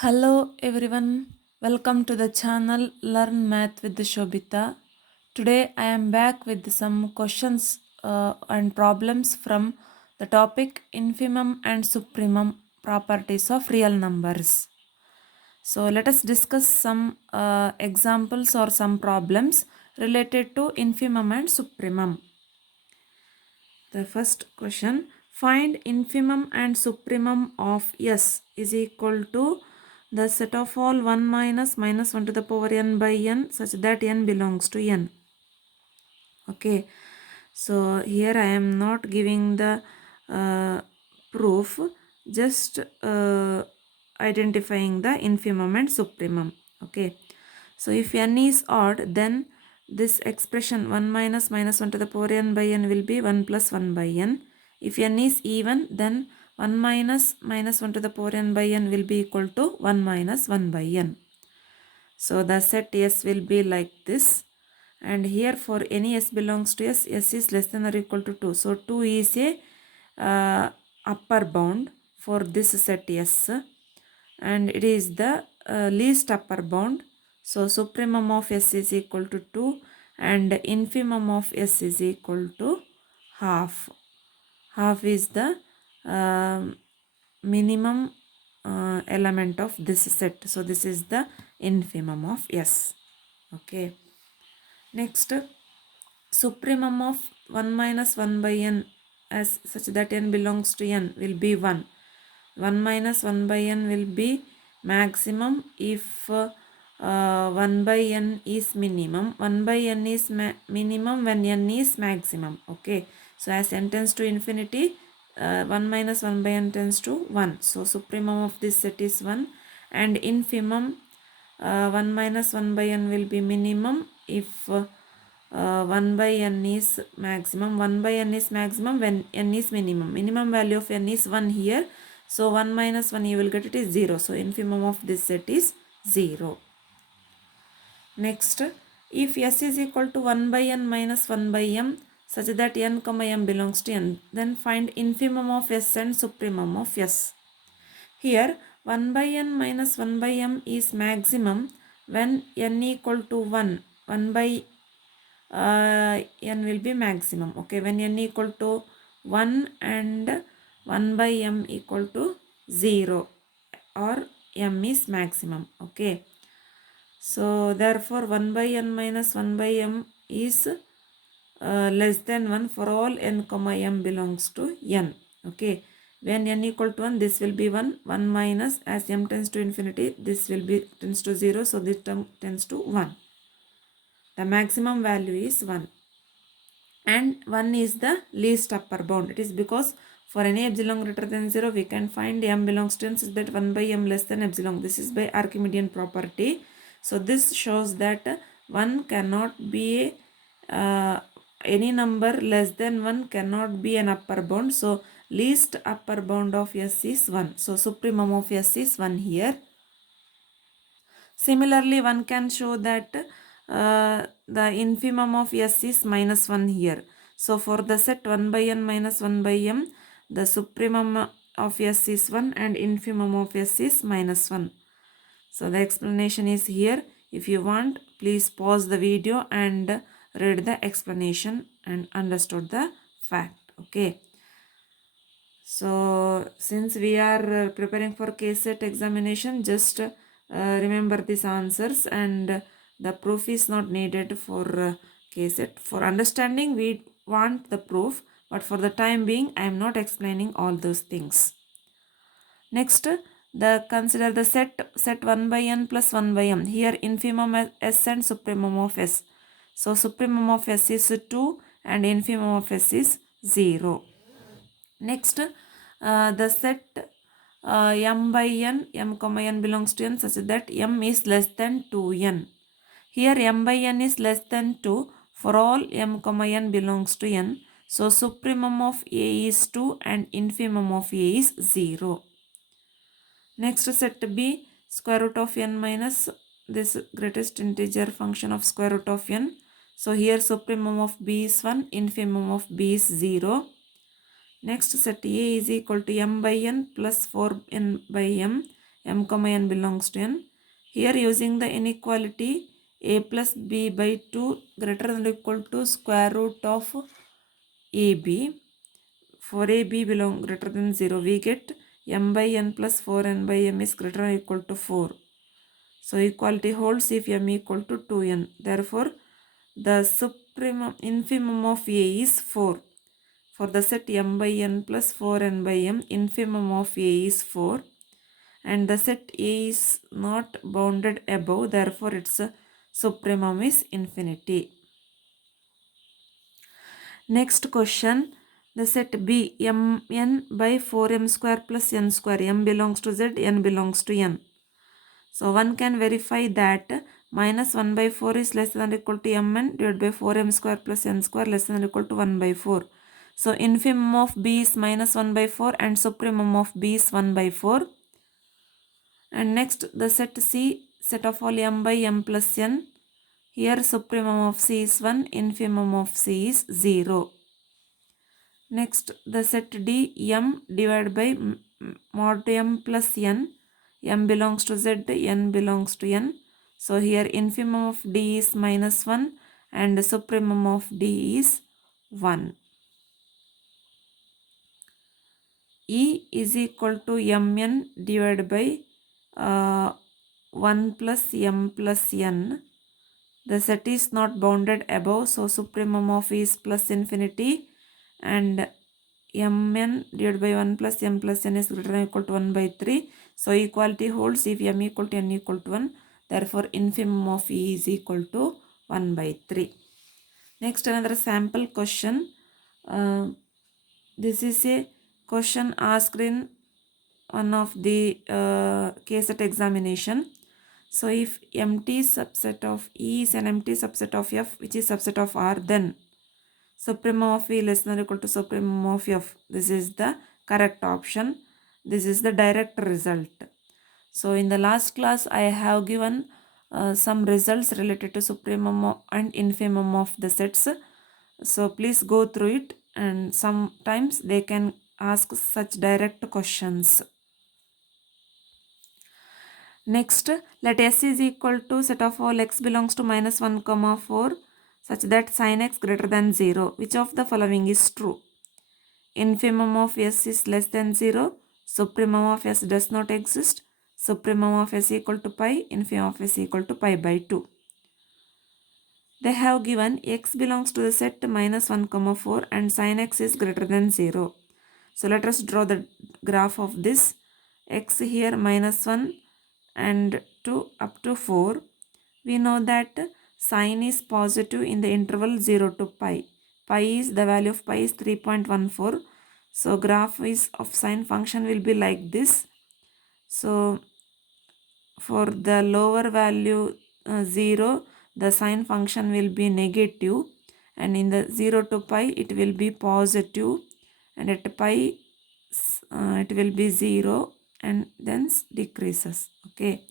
Hello everyone, welcome to the channel Learn Math with Shobita. Today I am back with some questions and problems from the topic Infimum and Supremum properties of real numbers. So let us discuss some examples or some problems related to Infimum and Supremum. The first question, find infimum and supremum of S is equal to the set of all 1 minus minus 1 to the power n by n such that n belongs to n. Okay, so here I am not giving the proof, just identifying the infimum and supremum. Okay, so if n is odd, then this expression 1 minus minus 1 to the power n by n will be 1 plus 1 by n. If n is even, then 1 minus minus 1 to the power n by n will be equal to 1 minus 1 by n. So the set S will be like this. And here for any S belongs to S, S is less than or equal to 2. So 2 is a upper bound for this set S. And it is the least upper bound. So supremum of S is equal to 2 and infimum of S is equal to half. Half is the minimum element of this set. So this is the infimum of S. Okay. Next, supremum of 1 minus 1 by n as such that n belongs to n will be 1. 1 minus 1 by n will be maximum if 1 by n is minimum. 1 by n is minimum when n is maximum. Okay. So as n tends to infinity, 1 minus 1 by n tends to 1. So supremum of this set is 1 and infimum 1 minus 1 by n will be minimum if 1 by n is maximum. 1 by n is maximum when n is minimum. Minimum value of n is 1 here. So 1 minus 1 you will get it is 0. So infimum of this set is 0. Next, if S is equal to 1 by n minus 1 by m such that n comma m belongs to n, then find infimum of S and supremum of S. Here 1 by n minus 1 by m is maximum when n equal to 1. 1 by n will be maximum. Okay, when n equal to 1 and 1 by m equal to 0 or m is maximum. Okay, so therefore 1 by n minus 1 by m is less than 1 for all n comma m belongs to n. Okay, when n equal to 1 this will be 1. 1 minus, as m tends to infinity, this will be tends to 0, so this term tends to 1. The maximum value is 1 and 1 is the least upper bound. It is because for any epsilon greater than 0 we can find m belongs to n such that 1 by m less than epsilon. This is by Archimedean property. So this shows that 1 cannot be any number less than 1 cannot be an upper bound. So least upper bound of S is 1. So supremum of S is 1 here. Similarly, one can show that the infimum of S is minus 1 here. So for the set 1 by n minus 1 by m, the supremum of S is 1 and infimum of S is minus 1. So the explanation is here. If you want, please pause the video and read the explanation and understood the fact. Okay. So since we are preparing for KCET examination, just remember these answers and the proof is not needed for KCET. For understanding we want the proof, but for the time being I am not explaining all those things. Next, consider the set 1 by n plus 1 by m. Here infimum S and supremum of S. So supremum of S is 2 and infimum of S is 0. Next, the set m by n, m comma n belongs to n such that m is less than 2n. Here m by n is less than 2 for all m comma n belongs to n. So supremum of A is 2 and infimum of A is 0. Next, set B, square root of n minus this greatest integer function of square root of n. So here supremum of B is 1, infimum of B is 0. Next, set A is equal to m by n plus 4n by m. m comma n belongs to n. Here using the inequality a plus b by 2 greater than or equal to square root of ab. For ab belong greater than 0, we get m by n plus 4n by m is greater than or equal to 4. So equality holds if m equal to 2n. Therefore, the supremum infimum of a is 4. For the set m by n plus 4n by m, infimum of a is 4. And the set a is not bounded above, therefore its supremum is infinity. Next question, the set b mn by 4m square plus n square, m belongs to z, n belongs to n. So one can verify that minus 1 by 4 is less than or equal to mn divided by 4m square plus n square less than or equal to 1 by 4. So infimum of b is minus 1 by 4 and supremum of b is 1 by 4. And next the set c, set of all m by m plus n. Here supremum of c is 1, infimum of c is 0. Next the set d, m divided by mod m plus n. M belongs to z, n belongs to n. So here infimum of d is minus 1 and supremum of d is 1. E is equal to mn divided by 1 plus m plus n. The set is not bounded above, so supremum of e is plus infinity and mn divided by 1 plus m plus n is greater than or equal to 1 by 3. So equality holds if m equal to n equal to 1. Therefore infimum of e is equal to 1 by 3. Next another sample question. This is a question asked in one of the KSET examination. So if empty subset of E is an empty subset of F which is subset of R, then supremum of E less than or equal to supremum of F. This is the correct option. This is the direct result. So in the last class I have given some results related to supremum and infimum of the sets. So please go through it, and sometimes they can ask such direct questions. Next, let S is equal to set of all x belongs to minus 1 comma 4 such that sin x greater than 0. Which of the following is true? Infimum of S is less than 0. Supremum of S does not exist. Supremum of S equal to pi. Infimum of S equal to pi by 2. They have given x belongs to the set minus 1 comma 4 and sin x is greater than 0. So let us draw the graph of this. X here minus 1 and 2 up to 4. We know that sin is positive in the interval 0 to pi. Pi is, the value of pi is 3.14. So graph is of sin function will be like this. So for the lower value 0, the sin function will be negative, and in the 0 to pi it will be positive, and at pi it will be 0 and then decreases. Okay,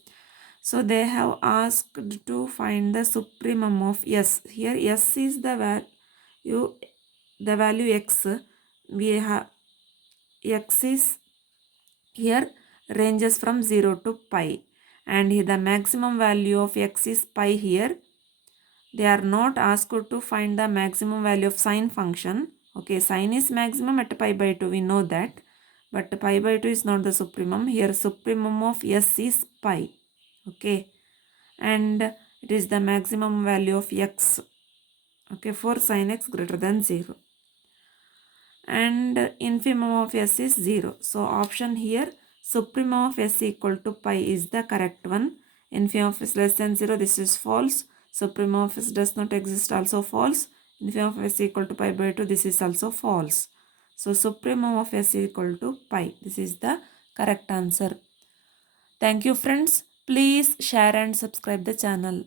so they have asked to find the supremum of S. Here S is the value x. We have x is here ranges from 0 to pi, and the maximum value of x is pi. Here they are not asked to find the maximum value of sine function. Okay, sine is maximum at pi by 2, we know that, but pi by 2 is not the supremum. Here supremum of S is pi. Okay, and it is the maximum value of x. Okay, for sin x greater than 0, and infimum of S is 0. So option here, supremum of S equal to pi is the correct one. Infimum of S less than 0, this is false. Supremum of S does not exist, also false. Infimum of S equal to pi by 2, this is also false. So supremum of S equal to pi, this is the correct answer. Thank you friends. Please share and subscribe the channel.